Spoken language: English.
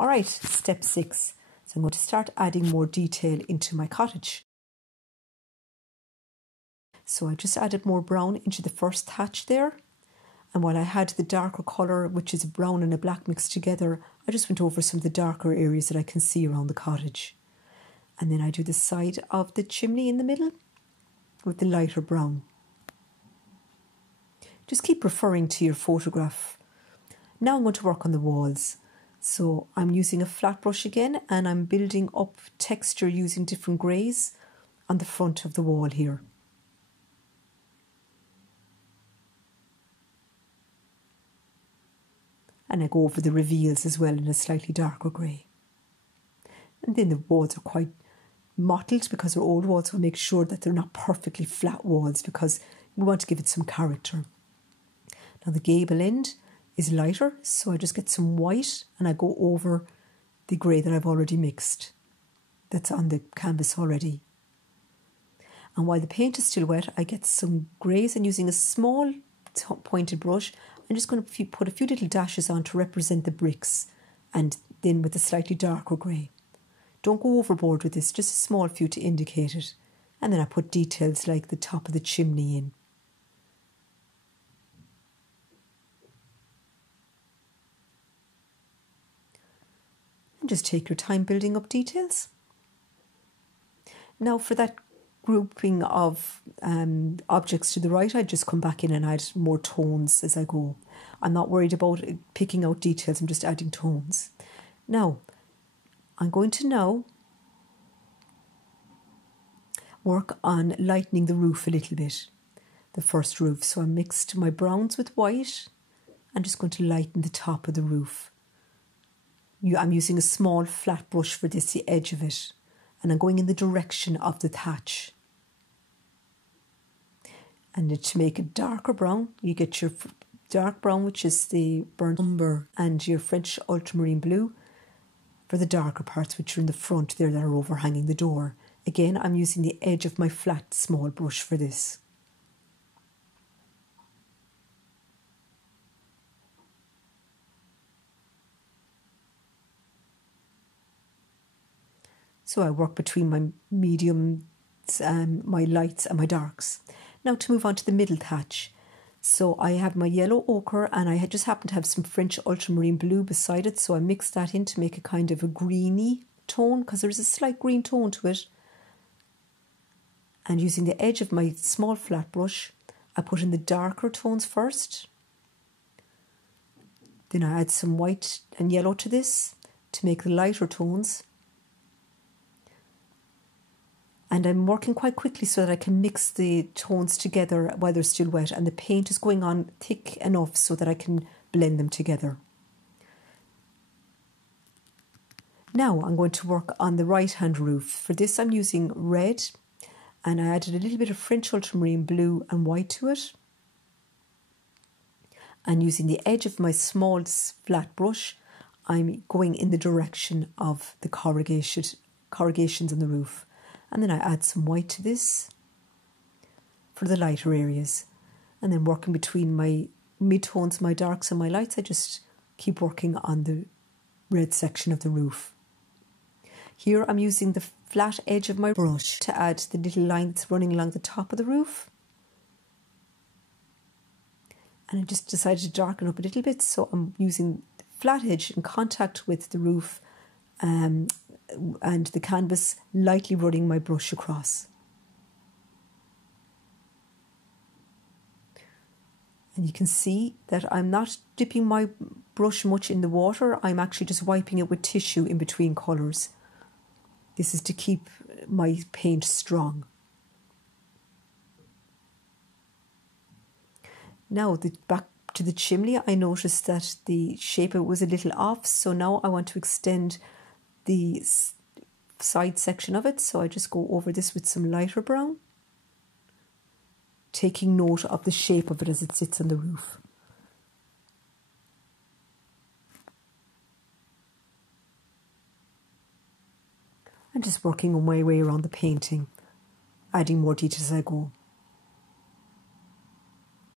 All right, step 6. So I'm going to start adding more detail into my cottage. So I just added more brown into the first thatch there. And while I had the darker colour, which is a brown and a black mixed together, I just went over some of the darker areas that I can see around the cottage. And then I do the side of the chimney in the middle with the lighter brown. Just keep referring to your photograph. Now I'm going to work on the walls. So I'm using a flat brush again, and I'm building up texture using different greys on the front of the wall here. And I go over the reveals as well in a slightly darker grey. And then the walls are quite mottled because they're old walls, so I make sure that they're not perfectly flat walls because we want to give it some character. Now the gable end is lighter, so I just get some white and I go over the grey that I've already mixed. That's on the canvas already. And while the paint is still wet, I get some greys, and using a small pointed brush, I'm just going to put a few little dashes on to represent the bricks, and then with a slightly darker grey. Don't go overboard with this, just a small few to indicate it. And then I put details like the top of the chimney in. And just take your time building up details. Now for that grouping of objects to the right, I just come back in and add more tones as I go. I'm not worried about picking out details, I'm just adding tones. Now, I'm going to work on lightening the roof a little bit, the first roof. So I mixed my browns with white. I'm just going to lighten the top of the roof. I'm using a small flat brush for this, the edge of it. And I'm going in the direction of the thatch. And to make it darker brown, you get your dark brown, which is the burnt umber, and your French ultramarine blue for the darker parts, which are in the front there that are overhanging the door. Again, I'm using the edge of my flat small brush for this. So I work between my mediums, my lights and my darks. Now to move on to the middle thatch. So I have my yellow ochre, and I just happen to have some French ultramarine blue beside it, so I mix that in to make a kind of a greeny tone, because there's a slight green tone to it. And using the edge of my small flat brush, I put in the darker tones first. Then I add some white and yellow to this to make the lighter tones. And I'm working quite quickly so that I can mix the tones together while they're still wet, and the paint is going on thick enough so that I can blend them together. Now I'm going to work on the right-hand roof. For this I'm using red, and I added a little bit of French ultramarine blue and white to it. And using the edge of my small flat brush, I'm going in the direction of the corrugations on the roof. And then I add some white to this for the lighter areas. And then working between my mid-tones, my darks and my lights, I just keep working on the red section of the roof. Here I'm using the flat edge of my brush to add the little line that's running along the top of the roof. And I just decided to darken up a little bit, so I'm using the flat edge in contact with the roof and the canvas, lightly running my brush across. And you can see that I'm not dipping my brush much in the water, I'm actually just wiping it with tissue in between colours. This is to keep my paint strong. Now back to the chimney, I noticed that the shape of it was a little off, so now I want to extend the side section of it, so I just go over this with some lighter brown, taking note of the shape of it as it sits on the roof. I'm just working on my way around the painting, adding more details as I go.